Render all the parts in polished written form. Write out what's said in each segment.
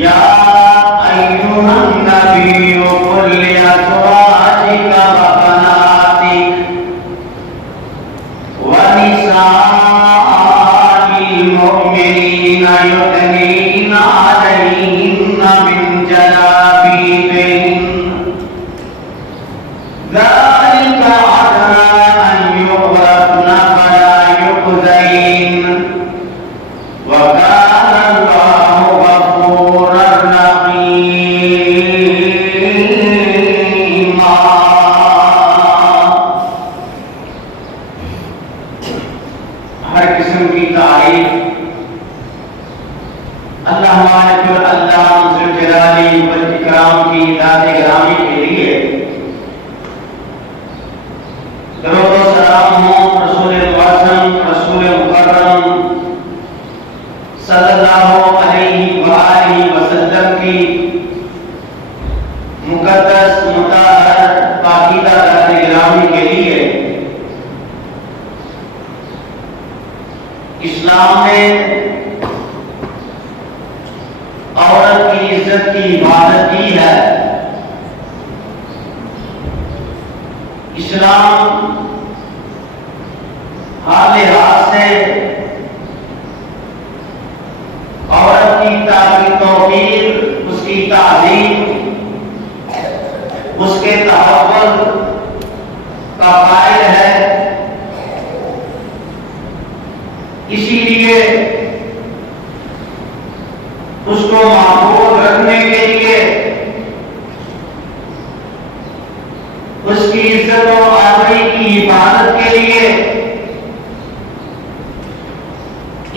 یا ایھا النبی قل لأزواجک وبناتک ونساء المؤمنین یدنین علیہن من جلابیبہن ذلک ادنی ان یعرفن فلا یؤذین وکان اللہ غفورا رحیما۔ ہر قسم کی تعریف اللہ مالک اللہ ذوالجلال والاکرام کی ذات گرامی کے لیے درود و سلام ہو رسول معظم رسول مکرم صلی اللہ علیہ وآلہ وسلم کی مقدس مطہر پاکیزہ ذات گرامی کے لیے۔ اسلام نے عورت کی عزت کی حفاظت کی ہے۔ اسلام ہر لحاظ سے عورت کی توقیر، اس کی تعظیم، اس کے تحفظ کا قائل ہے۔ اسی لیے اس کو محفوظ رکھنے کے لیے، اس کی عزت و آبروئی کی حفاظت کے لیے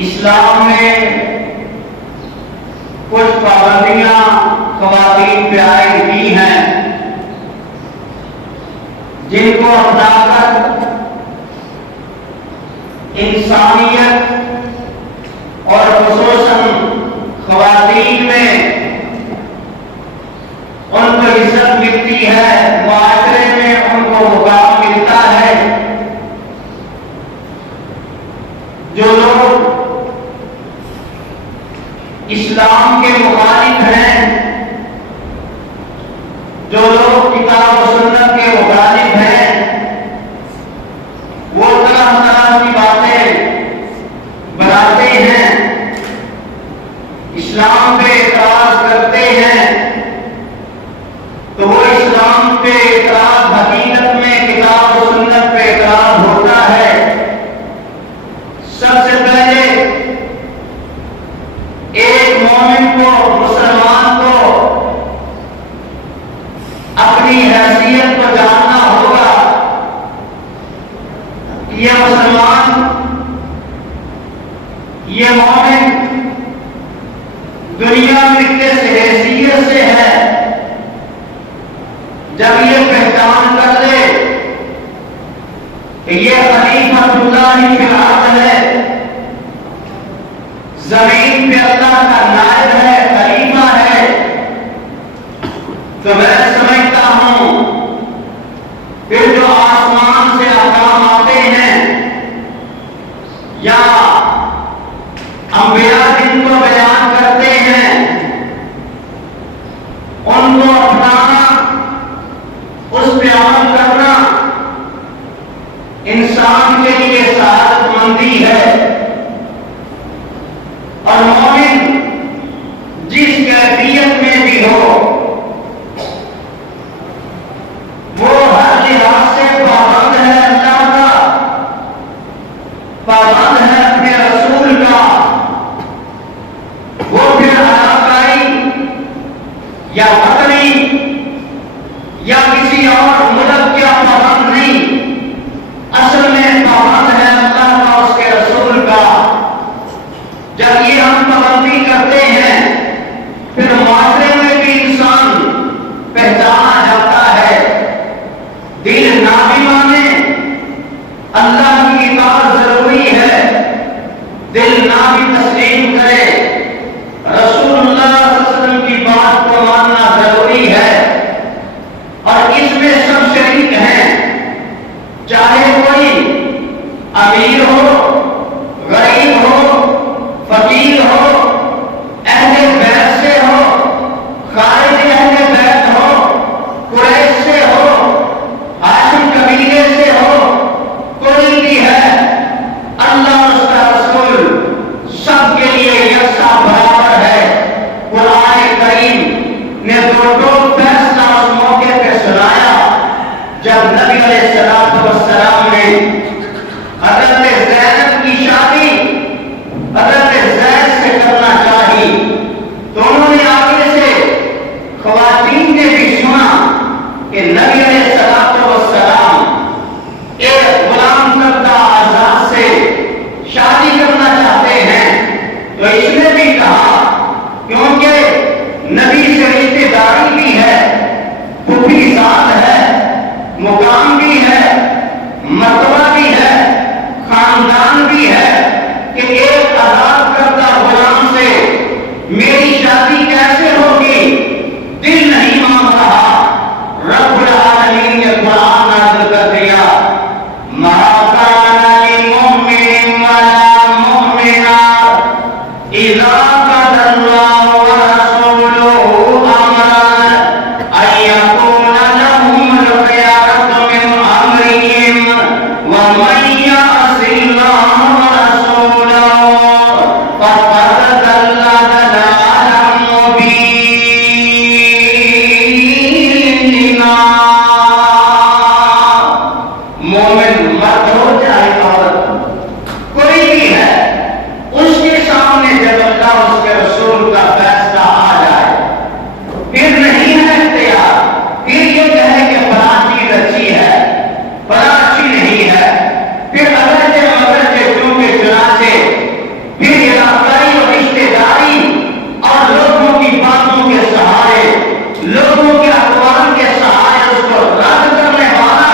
اسلام نے کچھ پابندیاں خواتین پہ عائد کی ہیں، جن کو اپنا کر انسانیت اور خصوصاً خواتین میں ان کو عزت ملتی ہے، معاشرے میں ان کو مقام ملتا ہے۔ جو لوگ اسلام کے مخالف ہیں، جو لوگ کتاب و سنت کے مخالف ہیں، وہ طرح طرح کی باتیں بناتے ہیں، اسلام پہ اعتراض کرتے ہیں، تو وہ اسلام پہ اعتراض حقیقت میں کتاب و سنت پہ اعتراض ہوتا ہے۔ سب سے پہلے ایک مومن کو، مسلمان کو اپنی حیثیت کو جاننا ہوگا۔ یہ مسلمان، یہ مومن دنیا میں کس حیثیت سے ہے، جب یہ پہچان کر لے کہ یہ خلیفۃ اللہ فی الارض ہے، زمین پہ اللہ کا نائب ہے، خلیفہ ہے، تو میں سمجھتا ہوں پھر جو آسمان سے احکام آتے ہیں یا انبیاء جن کو بیان کرتے ہیں، ان کو اپنانا، اس پہ عمل کرنا انسان کے لیے سعادت مندی ہے۔ اور مومن جس کیفیت میں بھی ہو، وہ ہر لحاظ سے پابند ہے اللہ کا، پابند ہے اپنے رسول کا۔ وہ پھر علاقائی یا وطنی یا کسی اور ملک کا پابند نہیں، اصل میں پابند ہے اللہ کا، اس کے رسول کا۔ جب یہ ہم پابندی کرتے ہیں، پھر معاشرے میں بھی انسان پہچانا جاتا ہے۔ دل نہ بھی مانے، اللہ کی اطاعت ضروری ہے، دل نہ بھی تسلیم کرے، رسول اللہ صلی اللہ علیہ وسلم کی بات کو ماننا ضروری ہے۔ اور اس میں سب پروٹوکول فیصلہ اس موقع پہ سنایا جب نبی علیہ السلام نے حضرت زینب کی شادی حضرت زید سے کرنا چاہی، تو انہوں نے آگے سے خواتین نے بھی سنا کہ نبی علیہ السلام ایک غلام کردہ آزاد سے شادی کرنا چاہتے ہیں، تو اس نے بھی کہا کیونکہ نبی سے رشتے داری بھی ہے، پھوپھی ذات ہے، مقام بھی ہے، مرتبہ بھی ہے، خاندان بھی ہے، کہ ایک آزاد کردہ غلام سے میری شادی کیسے ہوگی؟ دل نہیں مان رہا۔ رب العالمین نے قرآن نازل کر دیا، ما کان للمؤمن ولا مؤمنہ اذا قضى اللہ ورسولہ امرا ان یکون لهم الخیرۃ من امرهم ومن یعص اللہ ورسولہ فقد ضل ضلالا مبینا۔ مومن مرد ہو چاہے عورت کوئی بھی ہے، اس کے سامنے جب اللہ اس کے رسول کا فیصلہ آ جائے پھر نہیں ہے اختیار، پھر یہ کہے کہ فلاں چیز اچھی ہے فلاں اچھی نہیں ہے، پھر اگرچہ مگرچہ چونکہ چنانچہ پھر علاقائی اور رشتے داری اور لوگوں کی باتوں کے سہارے، لوگوں کے اقوال کے سہارے اس کو رد کرنے والا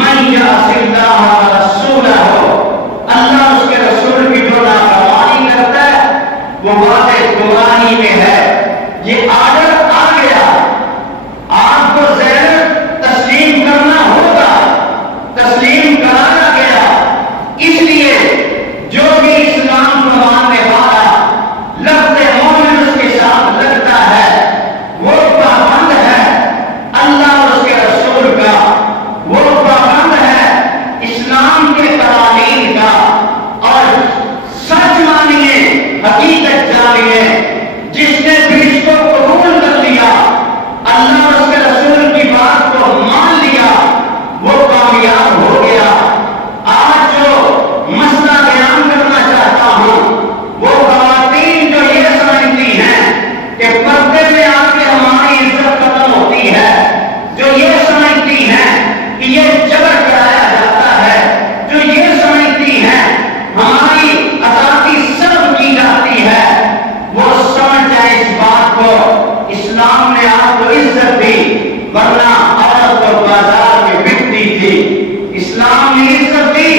من یعص اللہ ورسولہ، اللہ اس کے رسول کی جو نافرمانی کرتا ہے وہ واضح گمراہی میں ہے۔ یہ آرڈر آ گیا، آپ کو زینب تسلیم کرنا ہوگا، تسلیم کرایا گیا، اس لیے جو بھی اسلام کو ماننے والا لفظ مومن اس کے ساتھ لگتا ہے وہ پابند ہے اللہ اور اس کے رسول کا، وہ پابند ہے اسلام کے قوانین کا، اور سچ مانیے، حقیقت جانیے، جس نے بھی اس کو قبول کر لیا، اللہ اور اس کے رسول کی بات کو مان لیا، وہ کامیاب ہو گیا۔ آج جو مسئلہ بیان کرنا چاہتا ہوں وہ خواتین جو یہ سمجھتی ہیں کہ پردے میں آ کے ہماری عزت ختم ہوتی ہے، جو یہ سمجھتی ہیں کہ یہ جبر کرایا جاتا ہے، جو یہ سمجھتی ہیں ہماری آزادی سلب کی جاتی ہے، وہ سمجھ جائے اس بات کو، اسلام نے آپ کو عزت دی، ورنہ عورت کو بازار میں بکتی تھی۔ اسلام نے عزت دی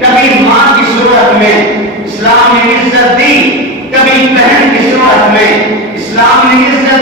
کبھی ماں کی صورت میں، اسلام نے عزت دی کبھی بہن کی صورت میں، اسلام نے عزت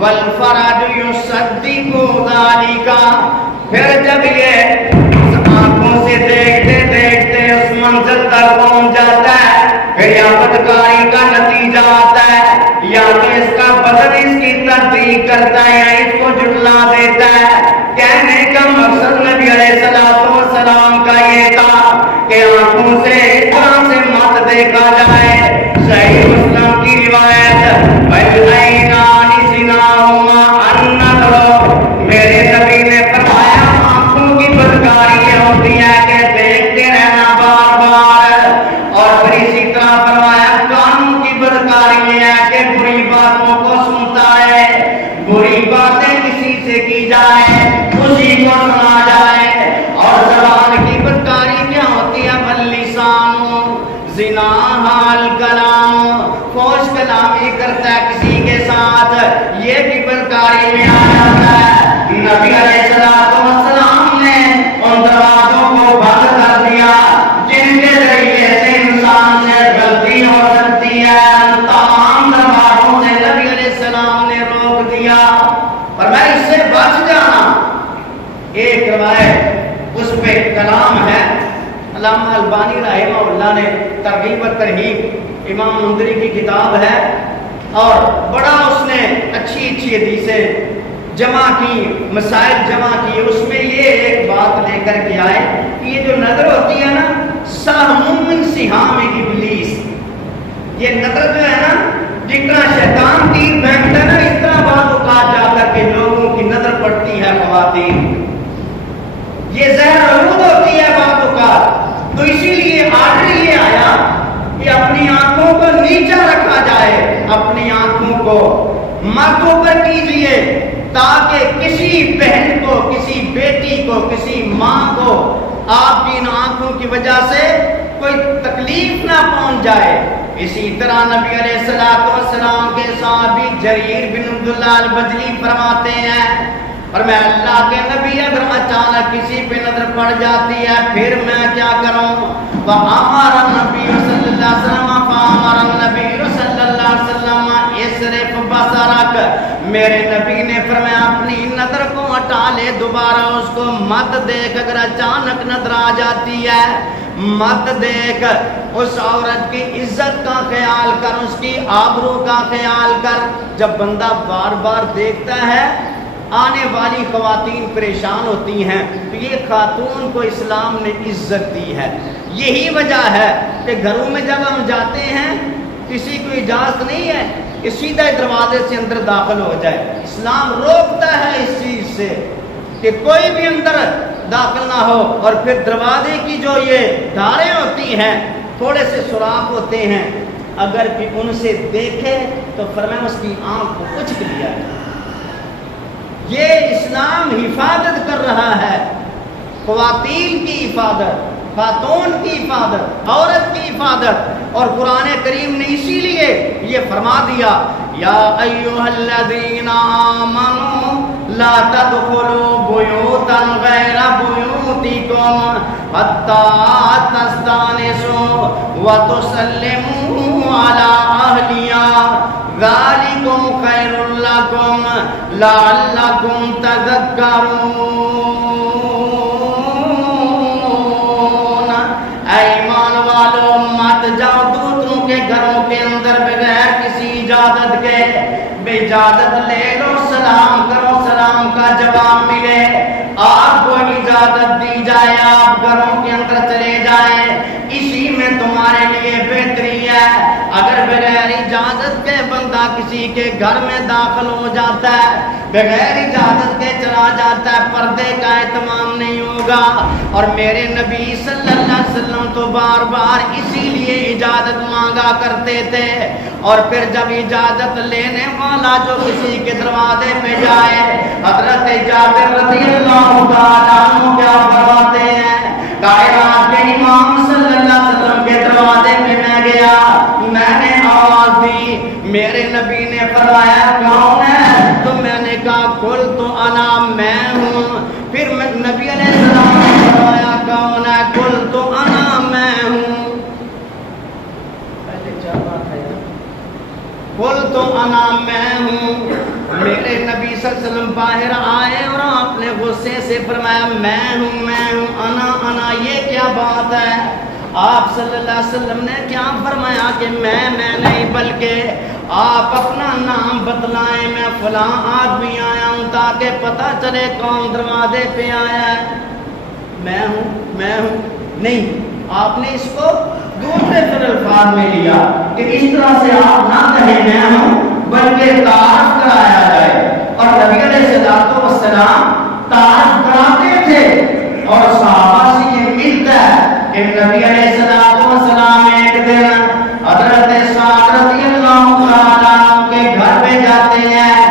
والفرج يصدق ذلك. پھر جب یہ آنکھوں سے دیکھتے دیکھتے اس منزل تک پہنچ جاتا ہے، پھر یا بدکاری کا نتیجہ آتا ہے، یا تو اس کا بدن اس کی تصدیق کرتا ہے یا اس کو جھٹلا دیتا ہے. کہنے کا مقصد نبی علیہ السلام کا یہ تھا کہ آنکھوں سے اس طرح سے مت دیکھا جائے. صحیح مسلم کی روایت، وَالْعَيْنَانِ زِنَاهُمَا النَّظْرُ. میرے نبی نے فرمایا آنکھوں کی بدکاری یہ ہوتی ہے کہ دیکھتے رہنا بار بار، اور پھر اسی طرح فرمایا کانوں کی بدکاری یہ ہے کہ بری باتوں کو سنتا ہے، بری باتیں کسی سے کی جائے اسی کو سنا جائے. اور زبان کی بدکاری کیا ہوتی ہے؟ وَاللِّسَانُ زِنَاهَا الْكَلَامُ. فوش کلامی کرتا ہے کسی کے ساتھ، یہ بھی بدکاری میں آ جاتا ہے. نبی علیہ السلام نے ان دروازوں کو بند کر دیا جن کے ذریعے سے انسان سے غلطی ہو سکتی ہے. تمام دروازوں سے نبی علیہ السلام نے روک دیا اور میں اس سے بچ جانا. ایک روایت اس پہ کلام ہے، علامہ البانی رحمہ اللہ نے ترغیب و ترہیب، امام منذری کی کتاب ہے، اور بڑا اس نے اچھی اچھی حدیثیں جمع کی، مسائل جمع کی. اس میں یہ ایک بات لے کر کے آئے کہ یہ جو نظر ہوتی ہے نا، سہم من سہام ابلیس، یہ نظر جو ہے نا، جس طرح شیطان تیر پھینکتا ہے نا، اس طرح بعض اوقات جا کر کے لوگوں کی نظر پڑتی ہے خواتین. یہ زہر آلود ہوتی ہے بعض اوقات. تو اسی لیے آرڈر یہ آیا کہ اپنی آنکھوں کو نیچا رکھا جائے، اپنی آنکھوں کو مت اوپر کیجئے تاکہ کسی بہن کو، کسی بیٹی کو، کسی ماں کو آپ کی ان آنکھوں کی وجہ سے کوئی تکلیف نہ پہنچ جائے. اسی طرح نبی علیہ السلام کے صحابی جریر بن عبداللہ البجلی فرماتے ہیں، اور میں اللہ کے نبی اگر اچانک کسی پہ نظر پڑ جاتی ہے پھر میں کیا کروں؟ وَأَمَرَ النَّبِيُّ صلی اللہ علیہ وسلم فَأَمَرَ النَّبِيُّ صلی اللہ علیہ وسلم اصرف بصرک. میرے نبی نے فرمایا اپنی نظر کو ہٹا لے، دوبارہ اس کو مت دیکھ. اگر اچانک نظر آ جاتی ہے مت دیکھ. اس عورت کی عزت کا خیال کر، اس کی آبرو کا خیال کر. جب بندہ بار بار دیکھتا ہے آنے والی خواتین پریشان ہوتی ہیں، تو یہ خاتون کو اسلام نے عزت دی ہے. یہی وجہ ہے کہ گھروں میں جب ہم جاتے ہیں کسی کو اجازت نہیں ہے کہ سیدھا دروازے سے اندر داخل ہو جائے. اسلام روکتا ہے اس چیز سے کہ کوئی بھی اندر داخل نہ ہو. اور پھر دروازے کی جو یہ دھاریں ہوتی ہیں، تھوڑے سے سوراخ ہوتے ہیں، اگر بھی ان سے دیکھے تو فرمایا اس کی آنکھ کو اچک لیا ہے. یہ اسلام حفاظت کر رہا ہے، خواتین کی حفاظت، خاتون کی حفاظت، عورت کی حفاظت. اور قرآن کریم نے اسی لیے یہ فرما دیا، یا ایھا الذین آمنوا لا تدخلوا بیوتا غیر بیوتکم حتی تستأنسوا وتسلموا علی اہلہا ذالکم خیر لکم لعلکم تذکرون. اے ایمان والو، مت جاؤ دوسروں کے گھروں کے اندر بغیر کسی اجازت کے. بے اجازت لے لو، سلام کرو، سلام کا جواب ملے، آپ کو اجازت دی جائے، آپ گھروں کے اندر چلے جائیں، اسی میں تمہارے لیے بہتری ہے. اگر بغیر اجازت کے بندہ کسی کے گھر میں داخل ہو جاتا ہے، بغیر اجازت کے چلا جاتا ہے، پردے کا اہتمام نہیں ہوگا. اور میرے نبی صلی اللہ علیہ وسلم تو بار بار اسی لیے اجازت مانگا کرتے تھے. اور پھر جب اجازت لینے والا جو کسی کے دروازے پہ جائے، حضرت جابر رضی اللہ تعالیٰ عنہ کیا فرماتے ہیں، کائنات کے امام صلی اللہ علیہ وسلم کے دروازے پہ میں گیا، میں نے آواز دی، میرے نبی نے فرمایا کون ہے؟ تو میں نے کہا قل تو انا، میں ہوں. پھر نبی علیہ السلام نے فرمایا کون ہے؟ قل تو انا، میں ہوں. پہلے کیا بات ہے؟ قل تو انا، میں ہوں. میرے وسلم باہر آئے اور آپ نے غصے سے فرمایا میں ہوں انا یہ کیا بات ہے؟ آپ صلی اللہ علیہ وسلم نے کیا فرمایا کہ میں نہیں، بلکہ آپ اپنا نام بتلائیں، میں فلاں آدمی آیا ہوں تاکہ پتہ چلے کون دروازے پہ آیا ہے۔ میں ہوں نہیں، آپ نے اس کو دوسرے الفاظ میں لیا کہ اس طرح سے آپ نہ کہیں میں ہوں، بلکہ تعارف کرایا جائے۔ اور نبی علیہ الصلوۃ والسلام تعارف کراتے تھے، اور صحابہ سے یہ ملتا ہے کہ نبی علیہ الصلوۃ والسلام ایک دن حضرت سعد رضی اللہ تعالیٰ عنہ کے گھر پہ جاتے ہیں۔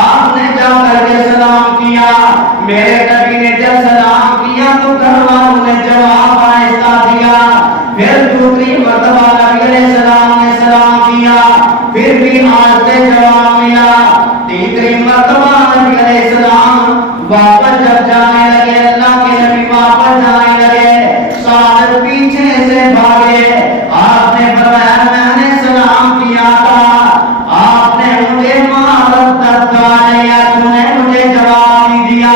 آپ نے جا کر کے سلام کیا، میرے نبی نے جب سلام کیا تو گھر والوں نے جواب آہستہ دیا، پھر دوسری مرتبہ نبی علیہ السلام نے سلام کیا، پھر بھی آہستہ جواب ملا، تیسری مرتبہ نبی علیہ السلام واپس جب جانے لگے، اللہ کے نبی واپس جانے لگے، سعد پیچھے سے بھاگے۔ آپ نے فرمایا میں نے سلام کیا تھا، آپ نے مجھے معذرت درکار لیا، تو نے مجھے جواب نہیں دیا،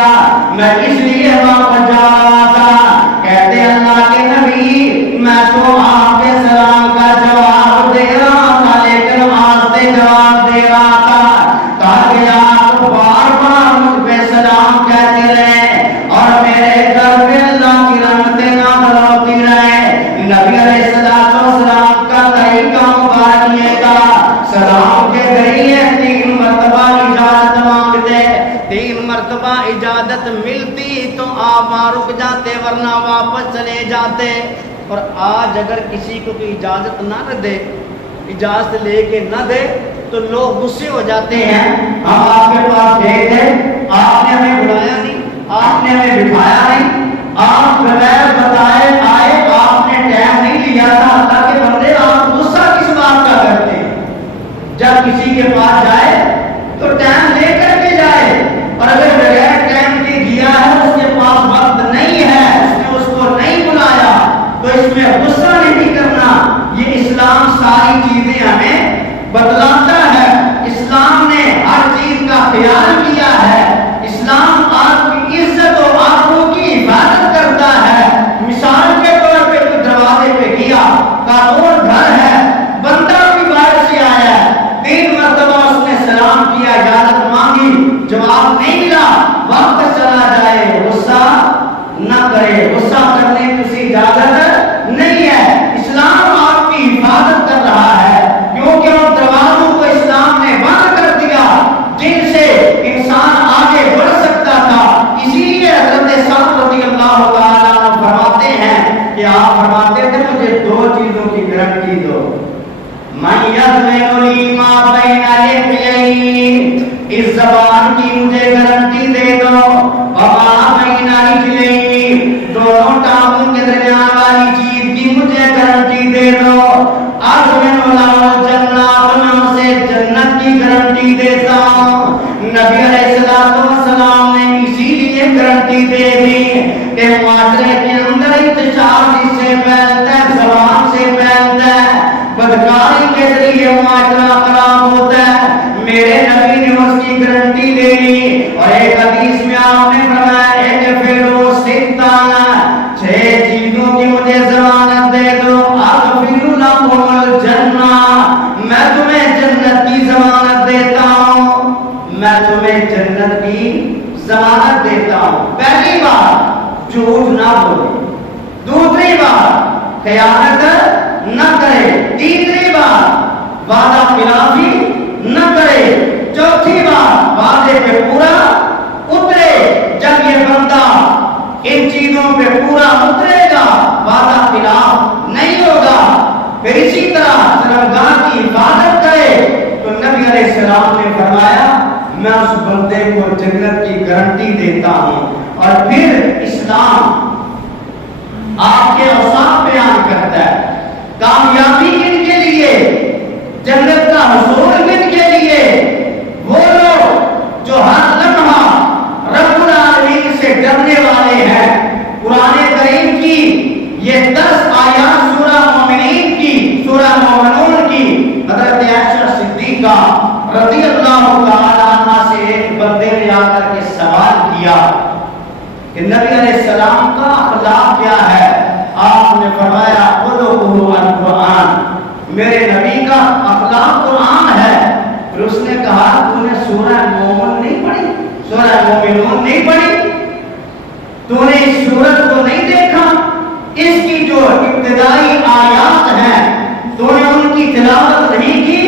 میں اس لیے واپس جا رہا تھا۔ کہتے اللہ کے نبی میں تو آپ کے سلام کا جواب دے رہا تھا، لیکن آج سے جواب دے رہا تھا تاکہ آپ بار بار مجھ پہ سلام کہتے رہیں اور میرے گھر پہ اللہ کی رحمتیں نازل ہوتی رہیں۔ نبی علیہ السلام کا طریقہ مبارک یہ تھا، سلام کے ذریعے 3 مرتبہ اجازت مانگتے، 3 مرتبہ اجازت ملتی تو آپ وہاں رک جاتے، ورنہ واپس چلے جاتے۔ اور آج اگر کسی کو کوئی اجازت نہ دے، اجازت لے کے نہ دے تو لوگ غصے ہو جاتے ہیں، ہم آپ کے پاس گئے تھے، آپ نے ہمیں بلایا نہیں، آپ نے ہمیں بٹھایا نہیں، آپ بغیر بتائے آئے، آپ نے ٹائم نہیں لیا تھا۔ تاکہ بندے آپ غصہ کس بات کا کرتے ہیں؟ جب کسی کے پاس جائے تو ٹائم لے کر کے جائے، اور اگر بغیر ٹائم کے گیا ہے، اس کے پاس وقت نہیں ہے، اس نے اس کو نہیں بلایا، تو اس میں غصہ نہیں کرنا۔ یہ اسلام ساری چیزیں ہمیں بتلاتا ہے، اسلام نے ہر چیز کا خیال کیا ہے، اسلام آپ کی عزت و آبرو کی حفاظت کرتا ہے۔ مثال کے طور پہ کوئی دروازے پہ گیا، قانون گھر ہے، بندہ بھی باہر سے آیا ہے، 3 مرتبہ اس نے سلام کیا، اجازت مانگی، جواب نہیں ملا، واپس چلا جائے، غصہ نہ کرے، غصہ کرنے کی اسے اجازت نہیں ہے۔ اسلام آپ کی حفاظت کر رہا ہے، کیونکہ ان دروازوں کو اسلام نے بند کر دیا جن سے انسان آگے بڑھ سکتا تھا۔ اسی لیے حضرت سعد رضی اللہ تعالیٰ عنہ فرماتے ہیں کہ آپ فرماتے تھے مجھے 2 چیزوں کی گارنٹی دو، من یضمن لی ما بین لحیین، اس زبان کی مجھے گارنٹی دے دو، وما بین رجلین، دونوں ٹانگوں کے درمیان والی چیز کی مجھے گارنٹی دے دو، اضمن له الجنہ، میں اسے جنت کی گارنٹی دیتا ہوں۔ نبی علیہ السلام نے اسی لیے گارنٹی دے دی کہ معاشرے کے اندر انتشار جس سے پھیلتا ہے، زبان سے پھیلتا ہے، بدکاری کے ذریعے معاشرہ خراب ہوتا ہے، میرے نبی نے اس کی گارنٹی دے لی۔ اور ایک حدیث میں آپ نے فرمایا اغفروا ستانا، 6 چیزوں کی مجھے ضمانت دے دو، اغفر لکم الجنہ، میں تمہیں جنت کی ضمانت دیتا ہوں، میں تمہیں جنت کی ضمانت دیتا ہوں۔ پہلی بات جھوٹ نہ بولے، دوسری بات خیانت نہ کرے، تیسری بات وعدہ خلافی نہ کرے، چوتھی بات وعدے پہ پورا اترے۔ جب یہ بندہ ان چیزوں پہ پورا اترے گا، وعدہ خلاف نہیں ہوگا، پھر اسی طرح شرمگاہ کی حفاظت کرے، تو نبی علیہ السلام نے فرمایا میں اس بندے کو جنت کی گارنٹی دیتا ہوں۔ اور پھر اسلام آپ کے اوصاف بیان کرتا ہے، کامیابی کن کے لیے، جنت کا حصول کن کے لیے، وہ لوگ جو ہر لمحہ رب العالمین سے ڈرنے والے ہیں۔ قرآن کریم کی یہ 10 آیات سورہ مومنین کی، سورہ مومنون کی، حضرت عائشہ صدیقہ رضی اللہ تعالیٰ عنہ سے ایک بندے نے آ کیا کہ نبی علیہ السلام کا اخلاق کیا ہے. آپ نے فرمایا خلقہ القرآن، میرے نبی کا اخلاق قرآن ہے. پھر اس نے کہا تو نے سورہ مومن نہیں پڑھی، سورہ مومنون نہیں پڑھی، تو نے اس سورت کو نہیں دیکھا؟ اس کی جو ابتدائی آیات ہیں تو نے ان کی تلاوت نہیں کی؟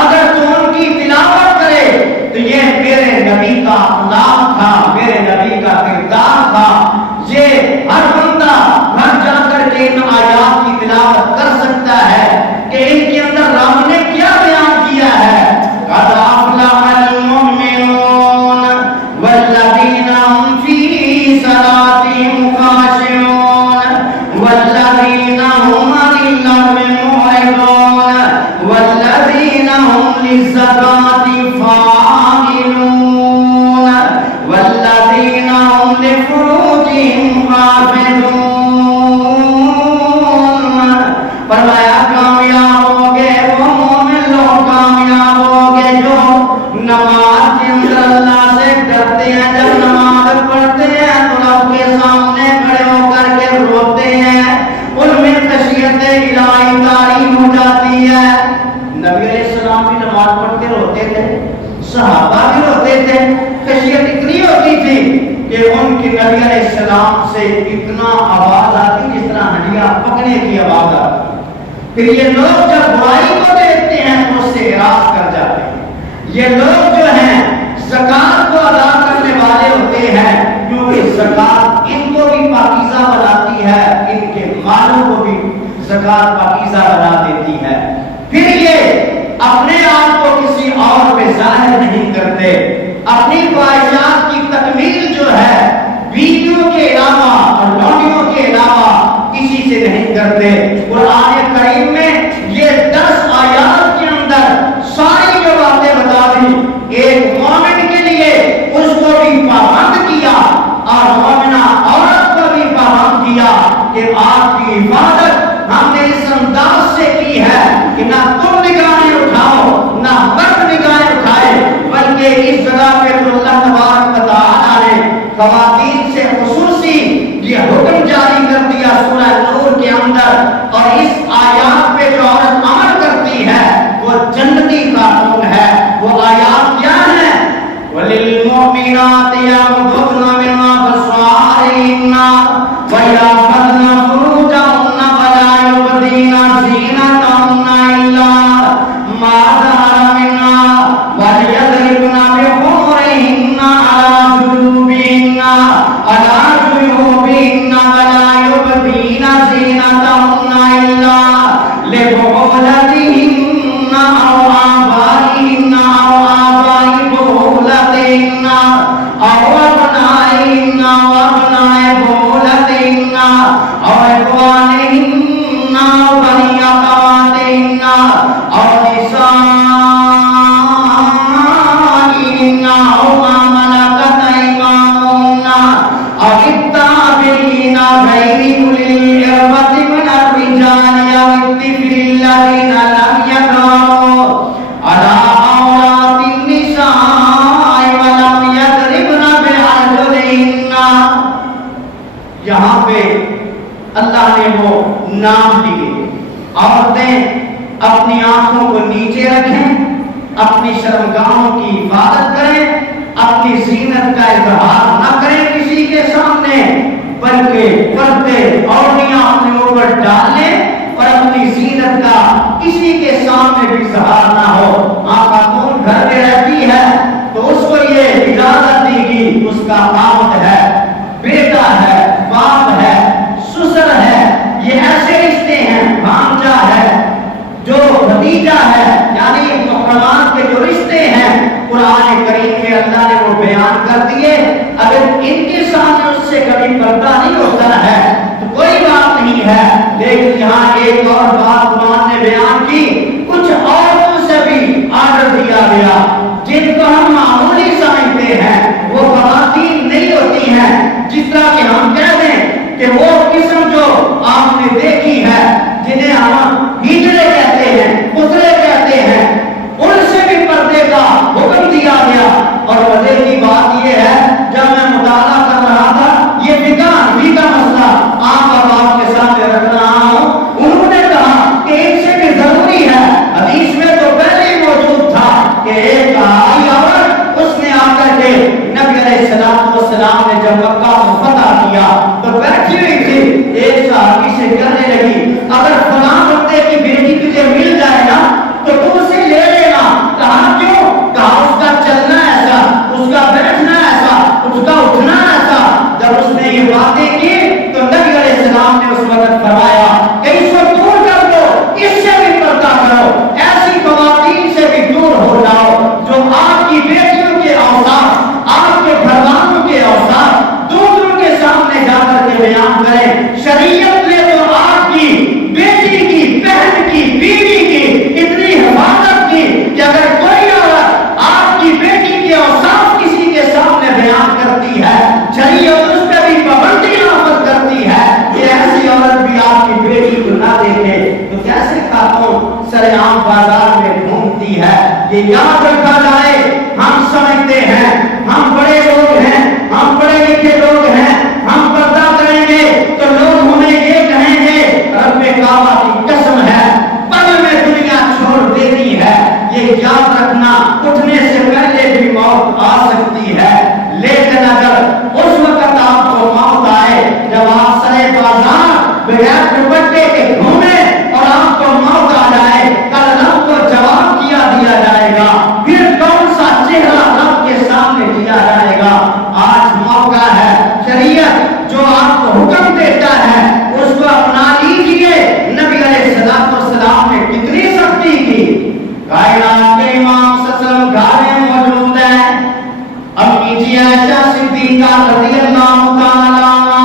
اگر تو ان کی تلاوت کرے تو یہ میرے نبی کا اخلاق تھا، میرے نبی کا کردار تھا. یہ ہر بندہ گھر جا کر کے ان آیات کی تلاوت کر سکتا ہے کہ ان کے اندر رب نے کیا بیان کیا ہے. قد افلح المؤمنون والذین هم فی صلاتهم خاشعون والذین هم عن اللغو معرضون والذین هم للزکاة فاعلون والذین هم لفروجهم حافظون. فرمایا کامیاب ہوگے وہ مومن لوگ، کامیاب ہوگے جو نماز کے اندر اللہ سے ڈرتے ہیں، جب نماز پڑھتے ہیں تو رب کے سامنے کھڑے ہو کر کے روتے ہیں، ان میں خشیت الہی طاری ہو جاتی ہے. نبی علیہ السلام بھی نماز پڑھتے روتے تھے، صحابہ بھی روتے تھے. خشیت اتنی ہوتی تھی کہ ان کی نبی علیہ السلام سے اتنا آواز آتی جس طرح ہڈیاں پکنے کی آواز آتی. پھر یہ لوگ جب برائی کو دیکھتے ہیں تو اس سے اعراض کر جاتے ہیں. یہ لوگ جو ہیں زکات کو ادا کرنے والے ہوتے ہیں کیونکہ زکات ان کو بھی پاکیزہ بناتی ہے، ان کے مالوں کو بھی زکات پاکیزہ بنا دیتی ہے. پھر یہ اپنے آپ کو کسی اور پہ ظاہر نہیں کرتے، اپنی خواہشات کی تکمیل جو ہے بیویوں کے علاوہ اور لونڈیوں کے علاوہ کسی سے نہیں کرتے. قرآن کریم میں یہ 10 آیات کے اندر ساری جو باتیں بتا دی، ایک مومن کے لیے اس کو بھی پابند کیا اور مومنہ عورت کو بھی پابند کیا کہ آپ کی حفاظت ہم نے اس انداز سے کی ہے کہ نہ تم نگاہیں اٹھاؤ نہ مرد نگاہیں اٹھائے، بلکہ اس جگہ پہ اللہ تبارک و تعالی نے خواتین سے خصوصی یہ حکم جاری کر دیا سورہ نور کے اندر. اور اس آیات پہ جو عورت عمل کرتی ہے وہ جنتی خاتون ہے. وہ آیات کیا ہے؟ وَلِلْمُؤْمِنَاتِ يَغْضُضْنَ مِنْ أَبْصَارِهِنَّ وَيَحْفَظْنَ فُرُوجَهُنَّ وَلَا يُبْدِينَ زِينَتَهُنَّ إِلَّا مَا ظَهَرَ مِنْهَا وَلْيَضْرِبْنَ بِخُمُرِهِنَّ عَلَى جُيُوبِهِنَّ وَلَا يُبْدِينَ زِينَتَهُنَّ إِلَّا لِبُعُولَتِهِنَّ أَوْ آبَائِهِنَّ أَوْ آبَاءِ بُعُولَتِهِنَّ أَوْ أَبْنَائِهِنَّ وَأَبْنَاءِ بُعُولَتِهِنَّ أَوْ إِخْوَانِهِنَّ أَوْ بَنِي أَخَوَاتِهِنَّ أَوْ نِسَائِهِنَّ أَوْ مَا مَلَكَتْ أَيْمَانُهُنَّ أَوِ التَّابِعِينَ غَيْرِ أُولِي الْإِرْبَةِ مِنَ الرِّجَالِ أَوِ الطِّفْلِ الَّذِينَ لَمْ يَظْهَرُوا عَلَى عَوْرَاتِ النِّسَاءِ وَلَمْ يَضْرِبْنَ بِأَرْجُلِهِنَّ. یہاں پہ اللہ نے وہ نام دیے. عورتیں اپنی آنکھوں کو نیچے رکھیں، اپنی شرمگاہوں کی حفاظت کریں، اپنی زینت کا اظہار نہ کریں کسی کے سامنے، بلکہ پردے اوڑیاں اپنے اوپر ڈال لیں اور اپنی زینت کا کسی کے سامنے بھی اظہار نہ ہو. خاتون گھر میں رہتی ہے تو اس کو یہ اجازت دی گئی، اس کا خاوند ہے، بیٹا ہے، باپ ہے، سسر ہے، یہ ایسے رشتے ہیں، بھانجا ہے، جو بھتیجا ہے، یعنی محرمات کے جو رشتے ہیں قرآن کریم میں اللہ نے وہ بیان کر دیے. اگر ان کے سامنے اس سے کبھی پردہ نہیں ہوتا ہے تو کوئی بات نہیں ہے. لیکن یہاں ایک اور بات قرآن نے بیان کی، کچھ عورتوں سے بھی آرڈر دیا گیا جن کو ہم معمولی سمجھتے ہیں، وہ خواتین نہیں ہوتی ہیں. جس طرح کہ ہم کہہ دیں کہ وہ قسم جو آپ نے دیکھی ہے جنہیں ہم ہجڑے کہتے ہیں، پتلے کہتے ہیں، ان سے بھی پردے کا حکم دیا گیا. اور مزے کی بات یہ ہے جب میں مطالعہ اپنی جی عائشہ صدیقہ رضی اللہ تعالیٰ عنہ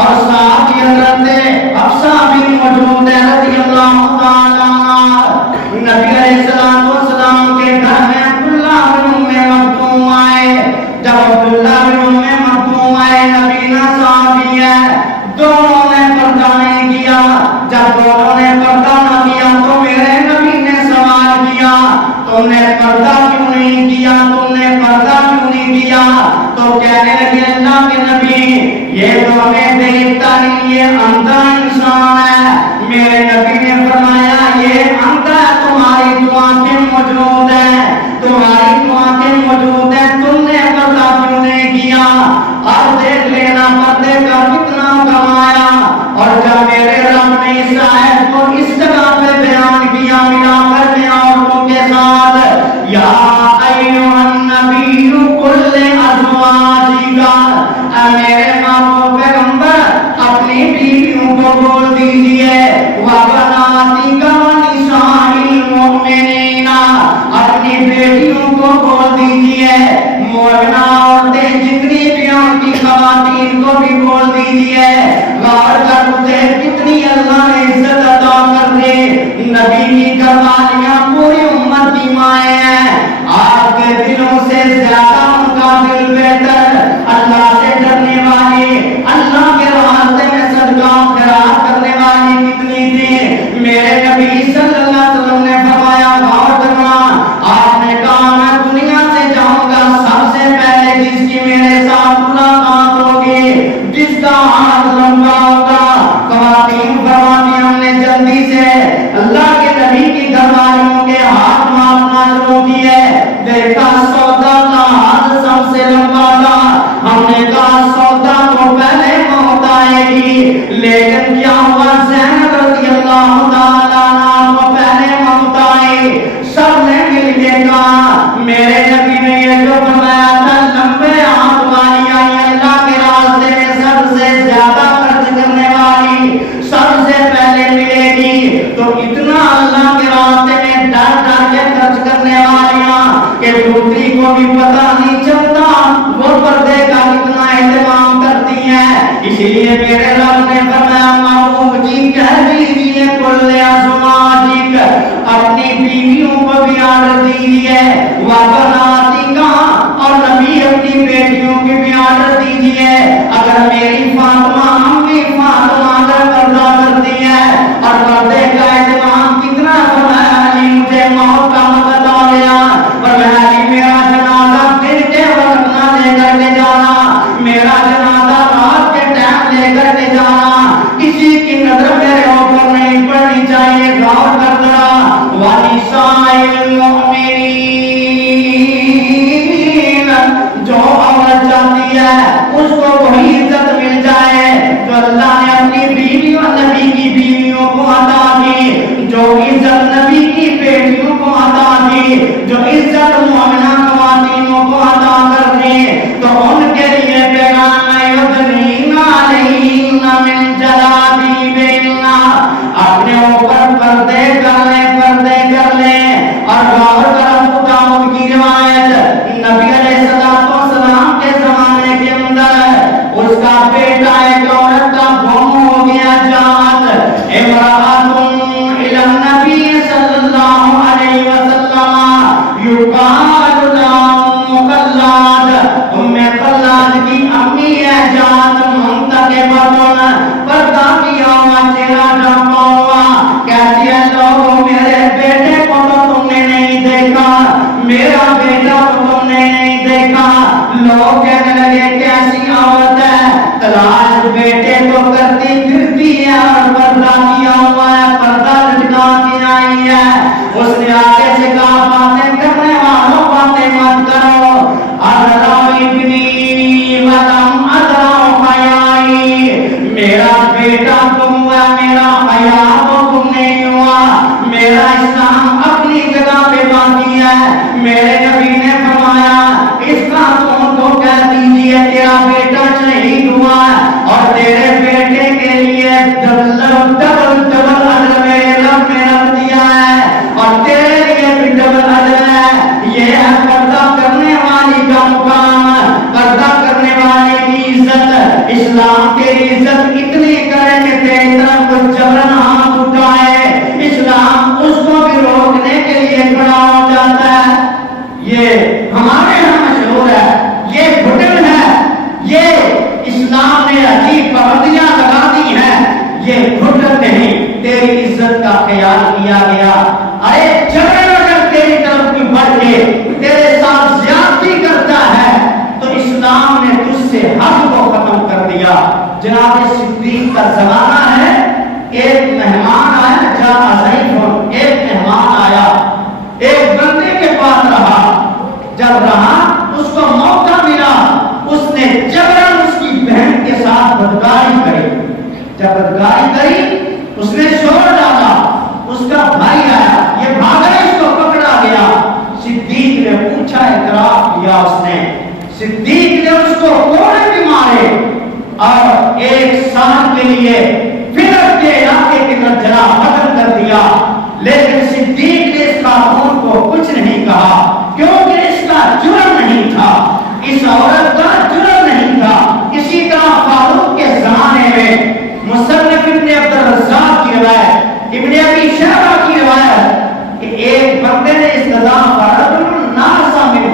اور ساتھ ہی حضرت حفصہ بھی موجود ہے رضی اللہ تعالیٰ عنہ. نبی علیہ السلام کے گھر میں عبداللہ بن ام مکتوم آئے. جب عبداللہ بن ام مکتوم آئے، نبی نہ صحابی ہے، دونوں نے پردہ نہیں کیا. جب دونوں نے پردہ نہ کیا تو میرے نبی نے سوال کیا، تم نے پردہ کیوں نہیں کیا، تم نے پردہ کیوں نہیں کیا؟ تو کہنے لگے اللہ کے نبی یہ تو ہمیں دیکھتا نہیں، یہ اندھا انسان ہے. میرے نبی نے فرمایا یہ اندھا تمہاری تو آنکھیں موجود ہیں، تمہاری تو آنکھیں موجود ہیں، تم نے پردہ کیوں نہیں کیا؟ اور دیکھ لینا پردے کا کتنا کمایا. اور جب میرے رب نے اس آیت کو اس جگہ پہ بیان کیا ملا کر کے عورتوں کے ساتھ، یا ایھا النبی قل لازواجک، اے میرے محبوب پیغمبر اپنی بیویوں کو بول دیجئے، وبناتک ونساء المؤمنین، اپنی بیٹیوں کو بول دیجئے، مومنہ عورتیں جتنی بھی ان کی خواتین کو بھی بول دیجئے. غور کر اسے کتنی اللہ نے عزت عطا کر دی. نبی کی گھروالیاں پوری امت کی مائیں ہیں. آپ کے دلوں سے زیادہ ان کا دل بہتر، اللہ سے ڈرنے والی، اللہ کے راستے میں صدقہ و خیرات کرنے والی کتنی تھی. میرے نبی صلی اللہ علیہ وسلم نے فرمایا غور کرنا، آپ نے کہا میں دنیا سے جاؤں گا سب سے پہلے جس کی میرے ساتھ ملاقات ہوگی، جس کا ہاتھ لمبا ہوگا. خواتین فرماتی ہم نے جلدی سے اللہ کے نبی کی گھر والیوں کے ہاتھ مارنا شروع کیے. دیکھا سودا کا ہاتھ سب سے لمبا تھا. ہم نے کہا سودا کو پہلے موت آئے گی، لیکن کیا ہوا زینب رضی اللہ تعالیٰ عنہ کو پہلے موت آئی. سب نے مل کے کہا میرے نبی نے یہ جو فرمایا تھا لمبے ہاتھ والی آئی اللہ کے راستے میں سب سے زیادہ خرچ کرنے والی سب سے پہلے ملے گی. تو اتنا اللہ کے راستے میں ڈر ڈر کے خرچ کرنے والیاں کہ دوسری کو بھی پتہ نہیں چلتا وہ پردے کا کتنا اہتمام کرتی ہیں. اسی لیے میرے رب نے فرمایا محبوب جی کہہ دیجیے کل ازواجک، اپنی بیویوں کو بھی آرڈر دیجیے، وبناتک، اور نبی اپنی بیٹیوں کی بھی آرڈر دیجیے. اگر میری فاطمہ امی فاطمہ اگر پردہ کرتی ہے اور پردے کا اہتمام کتنا فرمایا علی مجھے موت کا وقت آ گیا اور میں علی میرا جنازہ دن کے وقت نہ لے کر کے جانا، میرا جنازہ رات کے ٹائم لے کر کے جانا، کسی کی نظر میرے اوپر نہیں پڑنی چاہیے. غور کر ذرا ونساء المؤمنین، جو عورت چاہتی ہے اس کو وہی عزت مل جائے جو اللہ نے اپنی بیویوں نبی کی بیویوں کو عطا کی، جو عزت نبی کی بیٹیوں کو عطا کی، جو عزت مومنہ خواتینوں کو عطا کر دی. تو ان کے لیے پیغام یدنین علیہن من جلابیبہن، اپنے اوپر پردے کر لیں، پردے کر لیں. اور غور کر ابو داؤد کی روایت، نبی علیہ السلام کے زمانے کے اندر اس کا بیٹا ایک عورت کا گم ہو گیا. جات امرأۃ الی النبی صلی اللہ علیہ وسلم یقال لها ام خلاد، ام خلاد کی امی ہے جات منتقبۃ، پردہ کیا ہوا چہرہ ڈھکا ہوا، کہتی ہے لوگوں میرے بیٹے کو تو تم نے نہیں دیکھا، میرا بیٹا تو تم نے نہیں دیکھا. لوگ کہنے لگے کیسی عورت ہے، تلاش بیٹے کو کرتی پھرتی ہے اور پردہ کیا ہوا ہے، پردہ لٹکا کے آئی ہے. اس نے آگے سے کہا باتیں کرنے والوں باتیں مت کرو، ادراؤ ابنی ولم ادراؤ حیائی، میرا بیٹا تم ہوا، میرا حیا تو تم نہیں ہوا، میرا اسلام اپنی جگہ پہ باقی ہے. میرے نبی نے فرمایا اس کا تم تو کہہ دیا صدیق نے اس کو کوڑے بھی مارے اور 1 سال کے لیے فرق کے علاقے کی طرف جلا ختم کر دیا، لیکن صدیق نے اس خاتون کو کچھ نہیں کہا کیونکہ اس کا جرم نہیں تھا، اس عورت کا جرم نہیں تھا۔ اسی طرح فاروق کے زمانے میں مصنف ابن عبد الرزاق کی روایت، ابن ابی شیبہ کی روایت کہ ایک بندے نے استضاف فرجل الناس من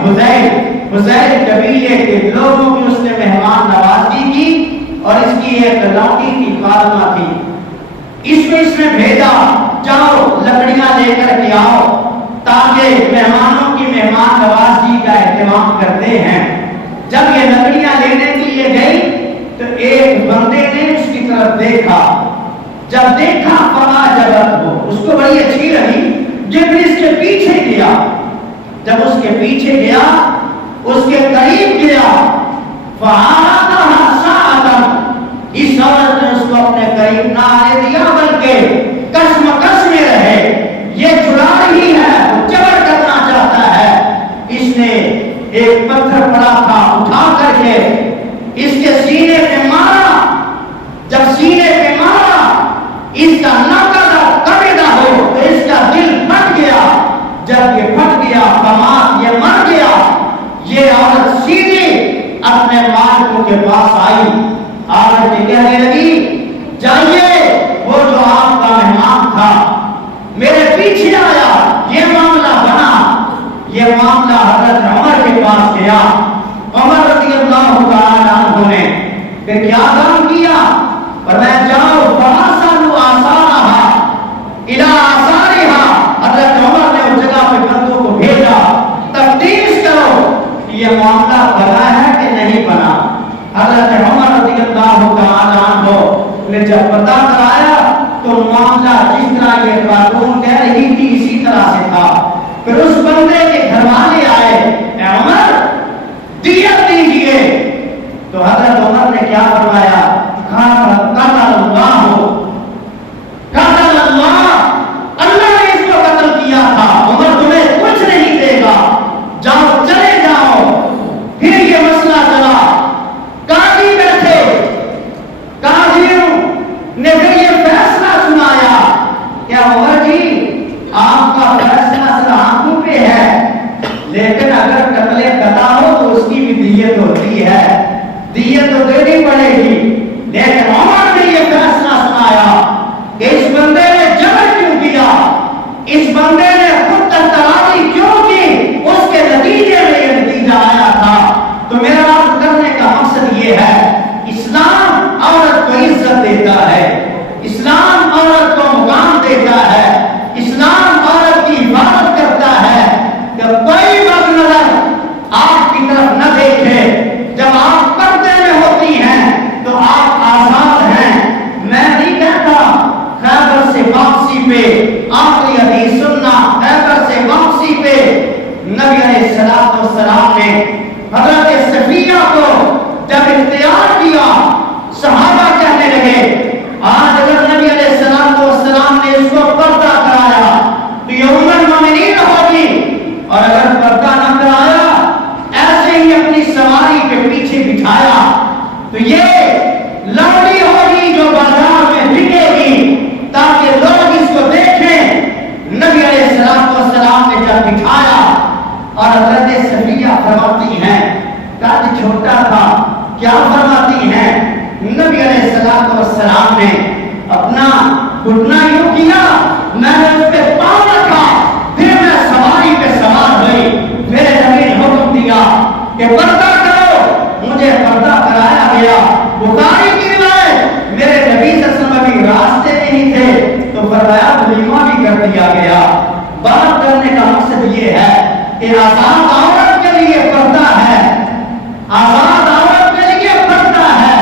حذیل قبیلے کے لوگوں کی اس نے مہمان نوازی کی اور اس کی ایک لونڈی کی خادمہ تھی، اس نے بھیجا جاؤ لکڑیاں لے کر کے آؤ تاکہ مہمانوں کی مہمان نوازی کا اہتمام کرتے ہیں۔ جب یہ لکڑیاں لینے کے لیے گئی تو ایک بندے نے اس کی طرف دیکھا، جب دیکھا فَأَعْجَبَتْهُ اس کو بڑی اچھی لگی، جب اس کے پیچھے گیا، جب اس کے پیچھے گیا اس کے قریب گیا فَعَادَهَا سَاعَةً اس عورت نے اس کو اپنے قریب نہ آنے دیا بلکہ کشمکش میں رہے، یہ چھڑا رہی ہے، جبر کرنا چاہتا ہے۔ اس نے ایک پتھر پڑا تھا اٹھا کر کے اس کے سینے پہ مارا، جب سینے پہ مارا اس کا ناقدہ قبیدہ ہو تو اس کا دل پھٹ گیا، جب یہ پھٹ گیا فمات یہ مر گیا۔ یہ عورت سیدھی اپنے مالکوں کے پاس آئی، عورت نے کہنے لگی جائیے وہ جو آپ کا مہمان تھا میرے پیچھے آیا، یہ معاملہ بنا، یہ معاملہ حضرت عمر کے پاس گیا، عمر رضی اللہ تعالیٰ عنہ نے پھر کیا کام کیا، اور میں جاؤ فَحَسَنُوا آثَارَهَا إِلَىٰ آثَارِهَا حضرت عمر نے اس جگہ پہ بندوں کو بھیجا تفتیش کرو کہ یہ معاملہ بنا ہے کہ نہیں بنا۔ حضرت عمر رضی اللہ تعالیٰ عنہ نے جب پتہ کرایا تو معاملہ جس طرح یہ خاتون کہہ رہی تھی اسی طرح سے تھا۔ پھر اس بندے کے گھر والے آئے، اے عمر دیت دیجیے، تو حضرت عمر نے کیا فرمایا، قتل اللہ، اللہ نے اس کو قتل کیا تھا، عمر تمہیں کچھ نہیں دے گا، جاؤ چلے جاؤ۔ پھر یہ مسئلہ چلا، قاضی بیٹھے، قاضیوں نے پھر یہ فیصلہ سنایا، کیا عمر جی آپ کا فیصلہ صرف آنکھوں پہ ہے، لیکن اگر قتل خطا ہو تو اس کی بھی دیت ہوتی ہے، دیت تو دینی پڑے گی، لیکن عمر نے یہ فیصلہ سنایا کہ اس بندے نے جبر کیوں کیا، اس بندے نے خود تلواری کیوں کی، اس کے نتیجے میں یہ نتیجہ آیا تھا۔ تو میرا بات کرنے کا مقصد یہ ہے، اسلام عورت کو عزت دیتا ہے، اسلام عورت کو مقام دیتا ہے، اسلام عورت کی حفاظت کرتا ہے کہ کوئی بد نظر آپ کی طرف نہ دیکھے، جب آپ پردے میں ہوتی ہیں تو آپ آزاد ہیں۔ میں نہیں کہتا خیبر سے واپسی پہ آخری حدیث سننا، خیبر سے واپسی پہ نبی علیہ السلام نے حضرت صفیہ کو جب اختیار کیا، صحابہ کہنے لگے آج اگر نبی علیہ السلام نے اس کو پردہ کرایا تو یہ ام المومنین ہوگی، اور اگر پردہ نہ کرایا ایسے ہی اپنی سواری کے پیچھے بٹھایا تو یہ لوڈی ہوگی جو بازار میں بکے گی تاکہ لوگ اس کو دیکھیں۔ نبی علیہ السلام نے جب بٹھایا اور حضرت صفیہ فرماتی ہیں قد چھوٹا تھا، کیا فرماتی ہیں، نبی علیہ السلام نے اپنا گھٹنا یوں کیا، میں نے اس پہ پاؤں رکھا، پھر میں سواری پہ سوار ہوئی، میرے نبی نے حکم دیا کہ پردہ کرو، مجھے پردہ کرایا گیا۔ بخاری کی روایت، میرے نبی صلی اللہ علیہ وسلم ابھی راستے میں ہی تھے تو فرمایا ولیمہ بھی کر دیا گیا۔ بات کرنے کا مقصد یہ ہے کہ آزاد عورت کے لیے پردہ ہے، آزاد عورت کے لیے پردہ ہے،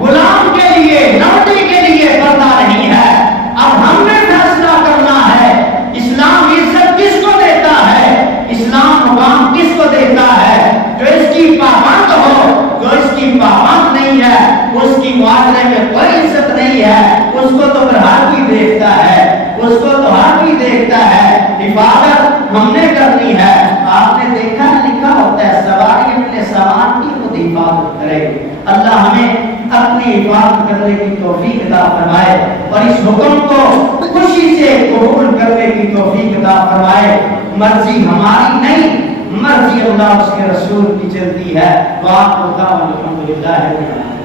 غلام کے لیے، لوڈی کے لیے پردہ نہیں ہے۔ اب ہم نے فیصلہ کرنا ہے اسلام عزت کس کو دیتا ہے، اسلام مقام کس کو دیتا ہے، جو اس کی پابند ہو، جو اس کی پابند نہیں ہے اس کی معاشرے میں کوئی عزت نہیں ہے، اس کو تو ہر کوئی دیکھتا ہے، اس کو تو ہر کوئی دیکھتا ہے۔ حفاظت ہم نے کرنی ہے۔ آپ نے دیکھا لکھا ہوتا ہے خود حفاظت کرے. اللہ ہمیں اپنی حفاظت کرنے کی توفیق عطا فرمائے اور اس حکم کو خوشی سے قبول کرنے کی توفیق عطا فرمائے. مرضی ہماری نہیں، مرضی اللہ اس کے رسول کی چلتی ہے. وآخر دعوانا الحمدللہ رب العالمین.